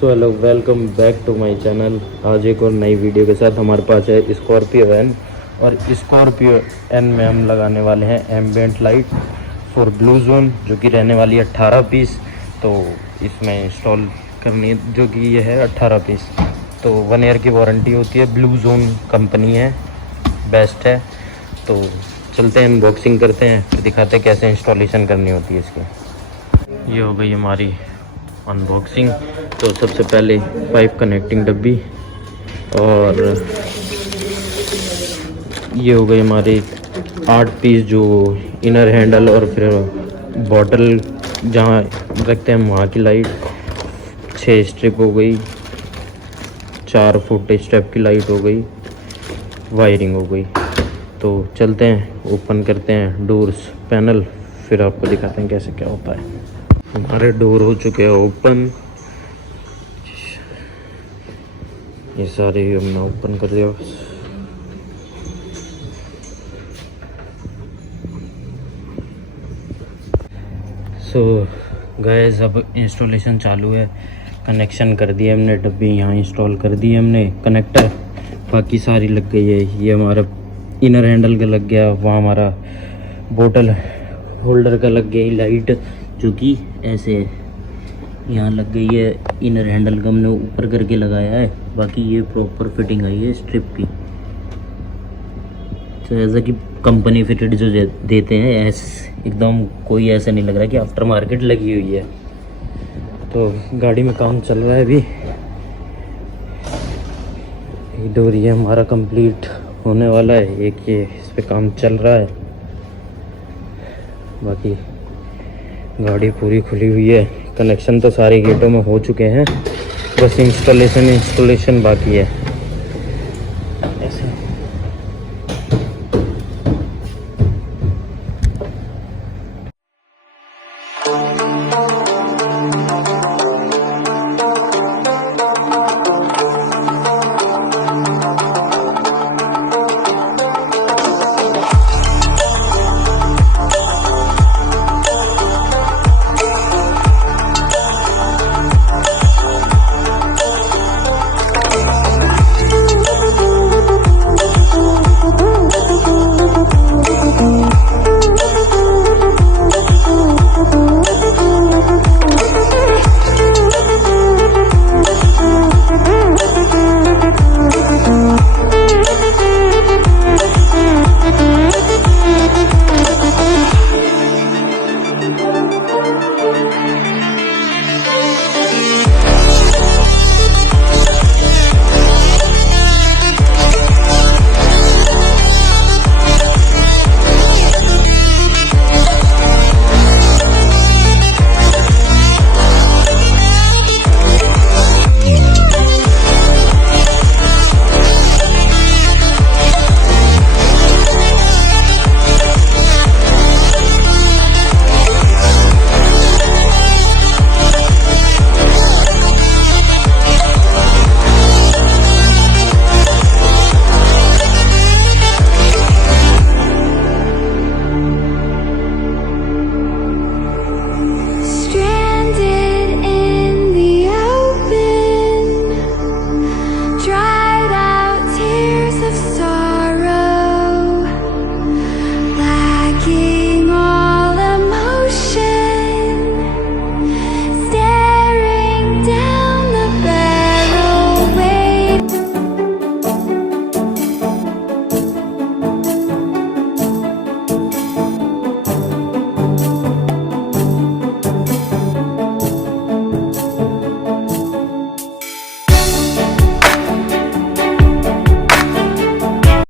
So hello, welcome back to my channel. आज एक और नई वीडियो के साथ हमारे पास है स्कॉर्पियो-N। और स्कॉर्पियो-N में हम लगाने वाले हैं ambient light for blue zone, जो कि रहने वाली है 18 पीस। तो इसमें इंस्टॉल करनी है, जो कि ये है 18 पीस। तो 1 ईयर की वारंटी होती है। ब्लू जोन कंपनी है, बेस्ट है। तो चलते हैं, अनबॉक्सिंग करते हैं, फिर दिखाते हैं कैसे इंस्टॉलेशन करनी होती है इसकी। ये हो गई हमारी अनबॉक्सिंग। तो सबसे पहले पाइप कनेक्टिंग डब्बी, और ये हो गई हमारी 8 पीस जो इनर हैंडल, और फिर बॉटल जहाँ रखते हैं वहाँ की लाइट। 6 स्ट्रिप हो गई, 4 फुट स्टेप की लाइट हो गई, वायरिंग हो गई। तो चलते हैं, ओपन करते हैं डोर्स पैनल, फिर आपको दिखाते हैं कैसे क्या होता है। हमारे डोर हो चुके हैं ओपन। ये सारे हमने ओपन कर दिया। सो गाइस, अब इंस्टॉलेशन चालू है। कनेक्शन कर दिया हमने, डब्बी यहाँ इंस्टॉल कर दी हमने, कनेक्टर बाकी सारी लग गई है। ये हमारा इनर हैंडल का लग गया, वहाँ हमारा बोतल होल्डर का लग गई लाइट, जो कि ऐसे यहाँ लग गई है। इनर हैंडल का हमने ऊपर करके लगाया है, बाकी ये प्रॉपर फिटिंग आई है स्ट्रिप की। तो ऐसा कि कंपनी फिटेड जो देते हैं, ऐसे एकदम कोई ऐसा नहीं लग रहा कि आफ्टर मार्केट लगी हुई है। तो गाड़ी में काम चल रहा है अभी। एक डोर ये हमारा कंप्लीट होने वाला है, एक ये इस पे काम चल रहा है। बाकी गाड़ी पूरी खुली हुई है। कनेक्शन तो सारे गेटों में हो चुके हैं, बस इंस्टॉलेशन बाकी है।